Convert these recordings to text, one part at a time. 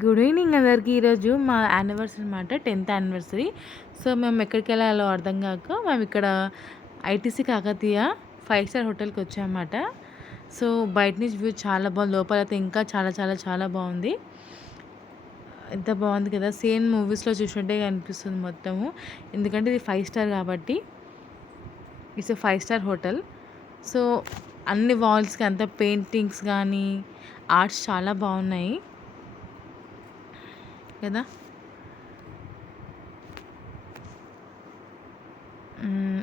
Good evening అందరికి. ఈరోజు మా యానివర్సరీ అనమాట, 10th యానివర్సరీ. సో మేము ఎక్కడికి వెళ్ళాలో అర్థం కాక మేము ఇక్కడ ఐటీసీ కాకతీయ 5 స్టార్ హోటల్కి వచ్చామన్నమాట. సో బయట నుంచి వ్యూ చాలా బాగుంది, లోపల అయితే ఇంకా చాలా చాలా చాలా బాగుంది. ఎంత బాగుంది కదా, సేమ్ మూవీస్లో చూసినట్టే అనిపిస్తుంది మొత్తము. ఎందుకంటే ఇది 5 స్టార్ కాబట్టి ఇట్స్ 5 స్టార్ హోటల్. సో అన్ని వాల్స్కి అంత పెయింటింగ్స్ కానీ ఆర్ట్స్ చాలా బాగున్నాయి కదా.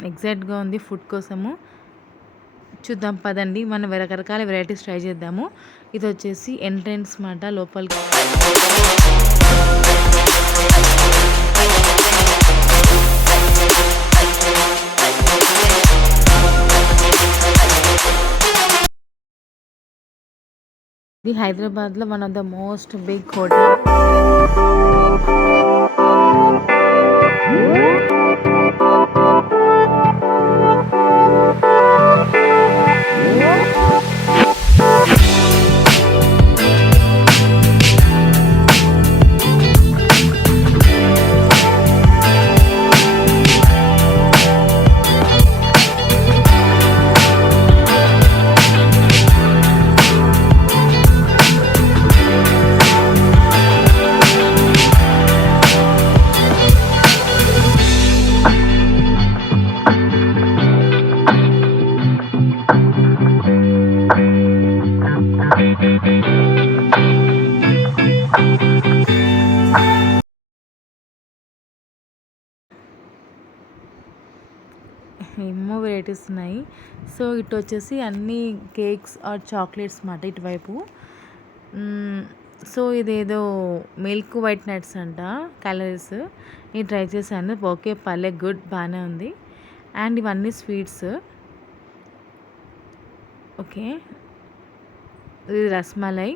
ఎగ్జాక్ట్గా ఉంది ఫుడ్ కోసము. చూద్దాం పదండి, మనం రకరకాల వెరైటీస్ ట్రై చేద్దాము. ఇది వచ్చేసి ఎంట్రన్స్ మాట లోపలికి. ఇది హైదరాబాద్లో one of the most big hotel. ఎన్నో వెరైటీస్ ఉన్నాయి. సో ఇటు వచ్చేసి అన్ని కేక్స్ ఆర్ చాక్లెట్స్ అన్నమాట ఇటువైపు. సో ఇదేదో మిల్క్ వైట్ నట్స్ అంట, క్యాలరీస్. నేను ట్రై చేశాను, ఓకే పర్లే, గుడ్, బాగానే ఉంది. అండ్ ఇవన్నీ స్వీట్స్. ఓకే, ఇది రస్మలై.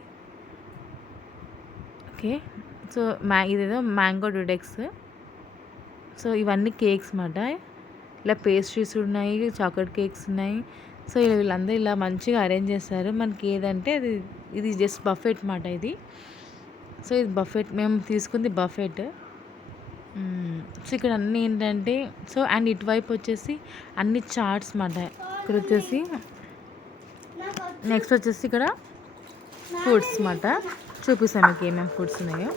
ఓకే, సో ఇదేదో మ్యాంగో డూడెక్స్. సో ఇవన్నీ కేక్స్ అన్నమాట. ఇలా పేస్ట్రీస్ ఉన్నాయి, చాక్లెట్ కేక్స్ ఉన్నాయి. సో ఇలా వీళ్ళందరూ ఇలా మంచిగా అరేంజ్ చేస్తారు. మనకి ఏదంటే అది, ఇది జస్ట్ బఫెట్ మాట ఇది. సో ఇది బఫెట్, మేము తీసుకుంది బఫెట్. సో ఇక్కడ అన్నీ ఏంటంటే, సో అండ్ ఇటువైపు వచ్చేసి అన్ని చాట్స్ మాట. ఇక్కడ వచ్చేసి నెక్స్ట్ వచ్చేసి ఇక్కడ ఫుడ్స్ మాట. చూపిస్తాను మీకు ఏమేమి ఫుడ్స్ ఉన్నాయో.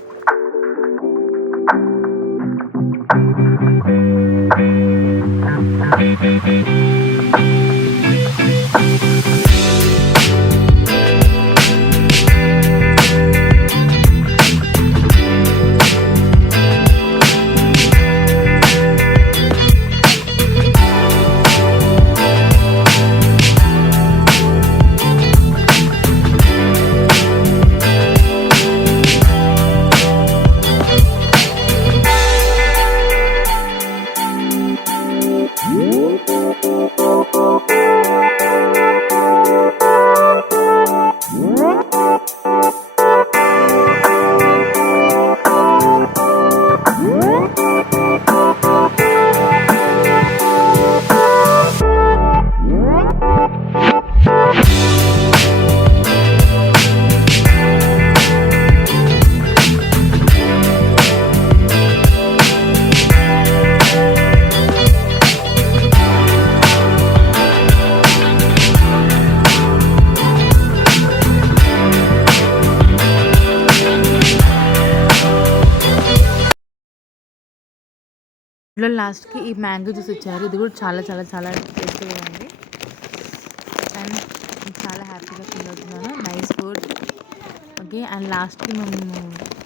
ఇంట్లో లాస్ట్కి ఈ మ్యాంగో జ్యూస్ ఇచ్చారు. ఇది కూడా చాలా చాలా చాలా టేస్టీగా ఉంది. అండ్ చాలా హ్యాపీగా ఫీల్ అవుతున్నాను. Nice food. ఓకే, అండ్ లాస్ట్కి మేము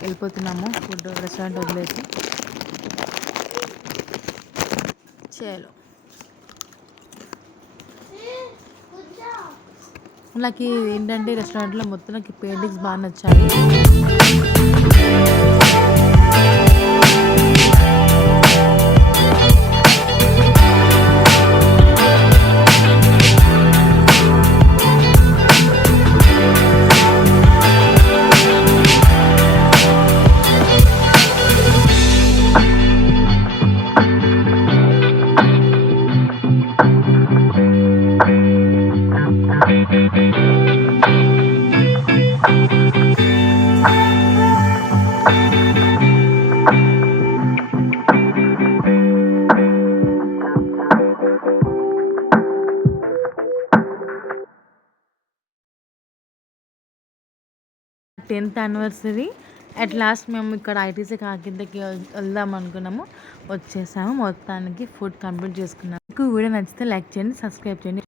వెళ్ళిపోతున్నాము ఫుడ్ రెస్టారెంట్ వదిలేసి. చలో, నాకు ఏంటంటే రెస్టారెంట్లో మొత్తం నాకు పెయింటింగ్స్ బాగా నచ్చాయి. 10th యానివర్సరీ అట్ లాస్ట్ మేము ఇక్కడ ఐటీసీ కాకిందకి వెళ్దాం అనుకున్నాము, వచ్చేసాము. మొత్తానికి ఫుడ్ కంప్లీట్ చేసుకున్నాము. మీకు వీడియో నచ్చితే లైక్ చేయండి, సబ్స్క్రైబ్ చేయండి.